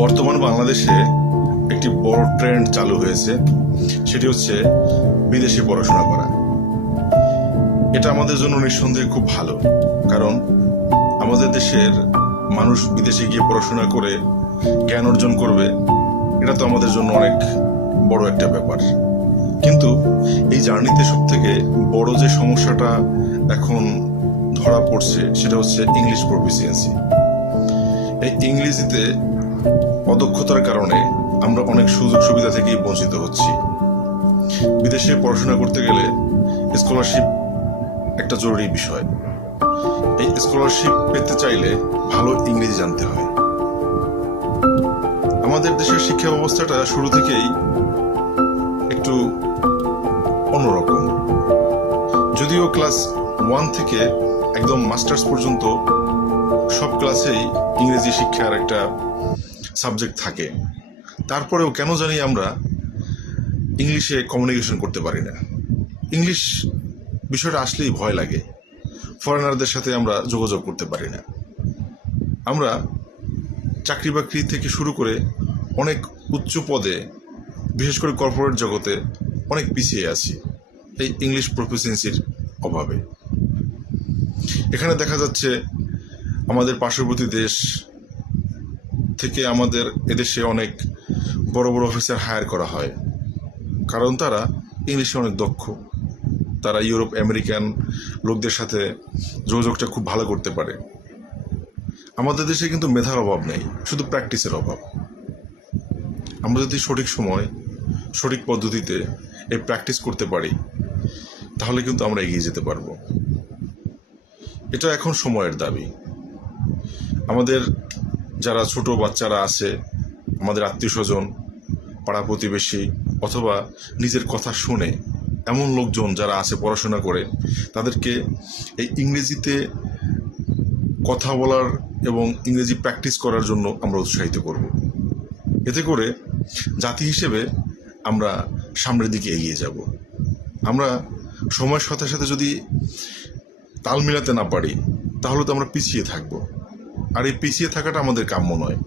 বর্তমান বাংলাদেশে একটি বড় ট্রেন্ড চালু হয়েছে, সেটি হচ্ছে বিদেশে পড়াশোনা করা। এটা আমাদের জন্য নিঃসন্দেহে খুব ভালো, কারণ আমাদের দেশের মানুষ বিদেশে গিয়ে পড়াশোনা করে জ্ঞান অর্জন করবে, এটা তো আমাদের জন্য অনেক বড় একটা ব্যাপার। কিন্তু এই জার্নিতে সব থেকে বড় যে সমস্যাটা এখন ধরা পড়ছে সেটা হচ্ছে ইংলিশ প্রফিসিয়েন্সি। এই ইংরেজিতে অদক্ষতার কারণে আমরা অনেক সুযোগ সুবিধা থেকেই বঞ্চিত হচ্ছি। বিদেশে পড়াশোনা করতে গেলে স্কলারশিপ একটা জরুরি বিষয়। এই স্কলারশিপ পেতে চাইলে ভালো ইংরেজি জানতে হয়। আমাদের দেশের শিক্ষা ব্যবস্থাটা শুরু থেকেই একটু অন্যরকম। যদিও ক্লাস 1 থেকে একদম মাস্টার্স পর্যন্ত সব ক্লাসেই ইংরেজি শিক্ষার একটা সাবজেক্ট থাকে, তারপরেও কেন জানি আমরা ইংলিশে কমিউনিকেশন করতে পারি না। ইংলিশ বিষয়টা আসলেই ভয় লাগে, ফরেনারদের সাথে আমরা যোগাযোগ করতে পারি না। আমরা চাকরি বাকরি থেকে শুরু করে অনেক উচ্চ পদে, বিশেষ করে কর্পোরেট জগতে অনেক পিছিয়ে আছি এই ইংলিশ প্রফিসিয়েন্সির অভাবে। এখানে দেখা যাচ্ছে আমাদের পার্শ্ববর্তী দেশ থেকে আমাদের এদেশে অনেক বড় বড় অফিসার হায়ার করা হয়, কারণ তারা ইংলিশে অনেক দক্ষ। তারা ইউরোপ আমেরিকান লোকদের সাথে যোগাযোগটা খুব ভালো করতে পারে। আমাদের দেশে কিন্তু মেধার অভাব নেই, শুধু প্র্যাকটিসের অভাব। আমরা যদি সঠিক সময় সঠিক পদ্ধতিতে এই প্র্যাকটিস করতে পারি, তাহলে কিন্তু আমরা এগিয়ে যেতে পারবো। এটা এখন সময়ের দাবি। আমাদের যারা ছোট বাচ্চারা আছে, আমাদের আত্মীয় স্বজন, পাড়া প্রতিবেশী অথবা নিজের কথা শুনে এমন লোকজন যারা আছে পড়াশোনা করে, তাদেরকে এই ইংরেজিতে কথা বলার এবং ইংরেজি প্র্যাকটিস করার জন্য আমরা উৎসাহিত করব। এতে করে জাতি হিসেবে আমরা সামনের দিকে এগিয়ে যাব। আমরা সময়ের সাথে সাথে যদি তাল মিলাতে না পারি, তাহলে তো আমরা পিছিয়ে থাকব। আর এই পিছিয়ে থাকাটা আমাদের কাম্য নয়।